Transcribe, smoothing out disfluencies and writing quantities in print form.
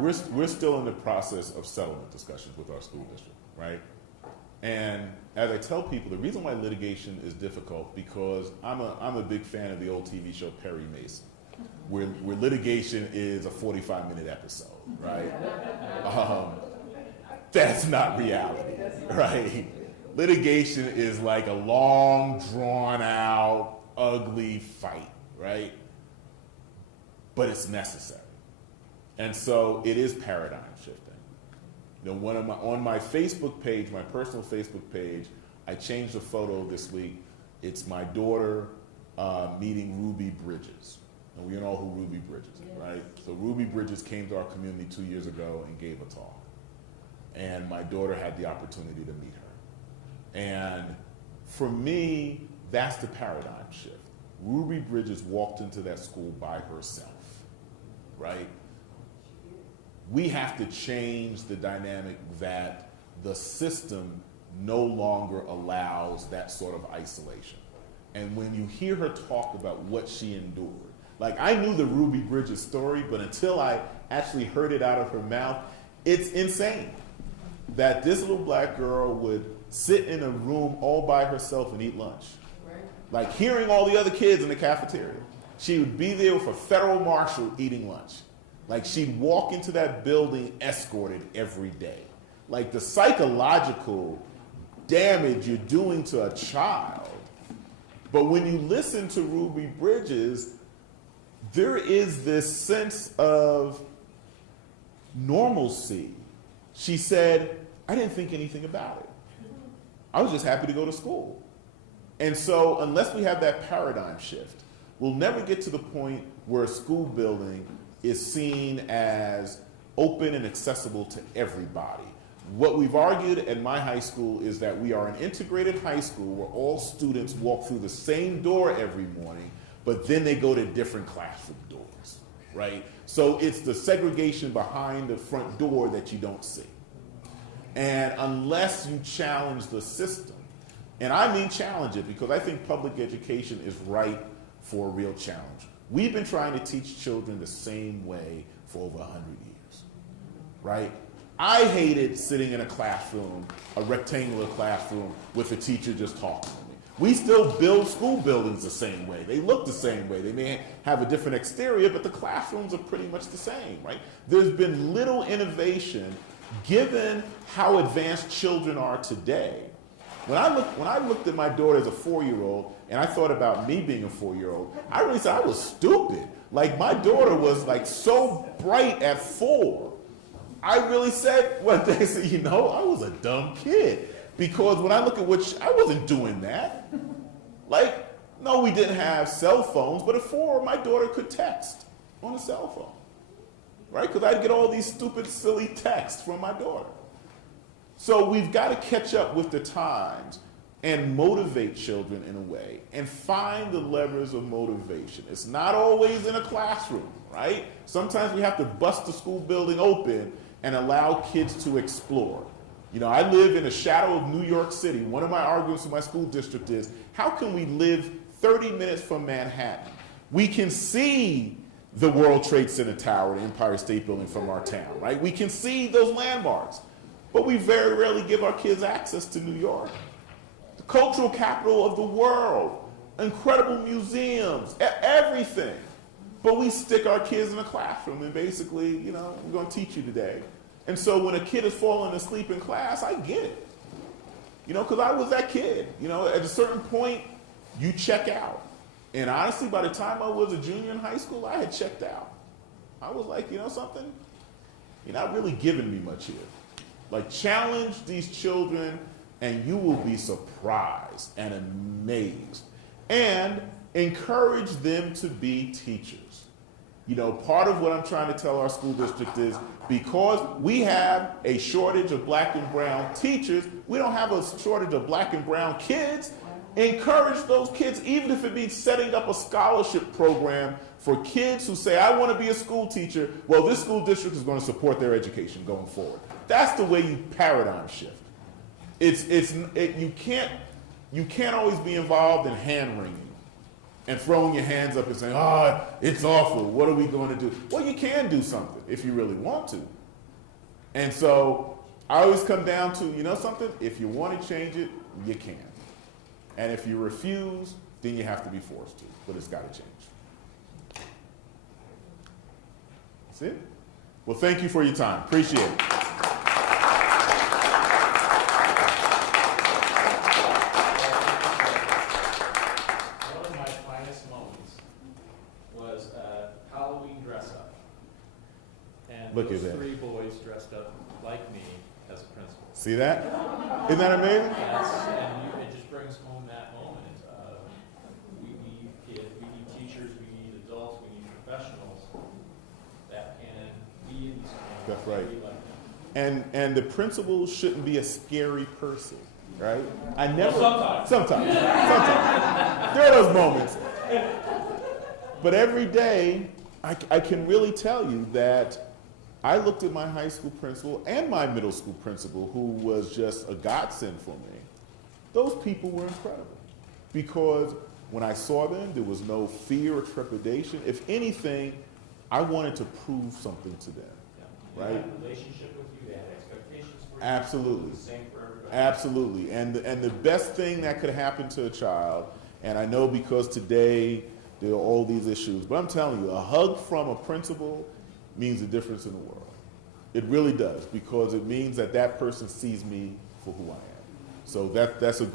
we're still in the process of settlement discussions with our school district, right? And as I tell people, the reason why litigation is difficult because I'm a big fan of the old TV show Perry Mason, where litigation is a 45-minute episode, right? That's not reality, right? Litigation is like a long, drawn-out, ugly fight, right? But it's necessary. And so it is paradigm shifting. You know, on my Facebook page, my personal Facebook page, I changed a photo this week. It's my daughter meeting Ruby Bridges. And we know who Ruby Bridges is, right? So Ruby Bridges came to our community 2 years ago and gave a talk. And my daughter had the opportunity to meet her. And for me, that's the paradigm shift. Ruby Bridges walked into that school by herself, right? We have to change the dynamic that the system no longer allows that sort of isolation. And when you hear her talk about what she endured, like I knew the Ruby Bridges story, but until I actually heard it out of her mouth, it's insane that this little black girl would sit in a room all by herself and eat lunch. Right. Like hearing all the other kids in the cafeteria. She would be there with a federal marshal eating lunch. Like she'd walk into that building escorted every day. Like the psychological damage you're doing to a child. But when you listen to Ruby Bridges, there is this sense of normalcy. She said, I didn't think anything about it. I was just happy to go to school. And so unless we have that paradigm shift, we'll never get to the point where a school building is seen as open and accessible to everybody. What we've argued at my high school is that we are an integrated high school where all students walk through the same door every morning, but then they go to different classroom doors, right? So it's the segregation behind the front door that you don't see. And unless you challenge the system, and I mean challenge it because I think public education is ripe for a real challenge. We've been trying to teach children the same way for over 100 years, right? I hated sitting in a classroom, a rectangular classroom, with a teacher just talking to me. We still build school buildings the same way. They look the same way. They may have a different exterior, but the classrooms are pretty much the same, right? There's been little innovation given how advanced children are today. When I looked at my daughter as a 4-year-old and I thought about me being a 4-year-old, I really said I was stupid. Like my daughter was like so bright at 4. I really said one day, I was a dumb kid. Because when I look at I wasn't doing that. Like, no, we didn't have cell phones, but at 4, my daughter could text on a cell phone. Right? Because I'd get all these stupid, silly texts from my daughter. So we've got to catch up with the times and motivate children in a way and find the levers of motivation. It's not always in a classroom, right? Sometimes we have to bust the school building open and allow kids to explore. I live in the shadow of New York City. One of my arguments with my school district is, how can we live 30 minutes from Manhattan? We can see the World Trade Center Tower, the Empire State Building from our town, right? We can see those landmarks. But we very rarely give our kids access to New York. The cultural capital of the world, incredible museums, everything. But we stick our kids in a classroom and basically, we're going to teach you today. And so when a kid is falling asleep in class, I get it. Because I was that kid. At a certain point, you check out. And honestly, by the time I was a junior in high school, I had checked out. I was like, something? You're not really giving me much here. Like, challenge these children, and you will be surprised and amazed. And encourage them to be teachers. Part of what I'm trying to tell our school district is because we have a shortage of black and brown teachers, we don't have a shortage of black and brown kids. Encourage those kids, even if it means setting up a scholarship program for kids who say, I want to be a school teacher. Well, this school district is going to support their education going forward. That's the way you paradigm shift. You can't always be involved in hand-wringing. and throwing your hands up and saying, oh, it's awful, what are we going to do? Well, you can do something if you really want to. And so I always come down to, you know something, if you want to change it, you can. And if you refuse, then you have to be forced to, but it's got to change. That's it. Well, thank you for your time. Appreciate it. One of my finest moments was a Halloween dress up. And Look those at that. 3 boys dressed up like me as a principal. See that? Isn't that amazing? It just brings home that moment. We need kids, we need teachers, we need adults, we need professionals that can be in these communities. That's right. and be like them. And the principal shouldn't be a scary person, right? I never. Well, Sometimes. There are those moments. But every day, I can really tell you that I looked at my high school principal and my middle school principal, who was just a godsend for me. Those people were incredible because when I saw them, there was no fear or trepidation. If anything, I wanted to prove something to them. They Right? had a relationship with you, they had expectations for you. Absolutely. The same for everybody. Absolutely. And the best thing that could happen to a child, and I know because today there are all these issues, but I'm telling you, a hug from a principal means a difference in the world. It really does, because it means that that person sees me for who I am. So that's a great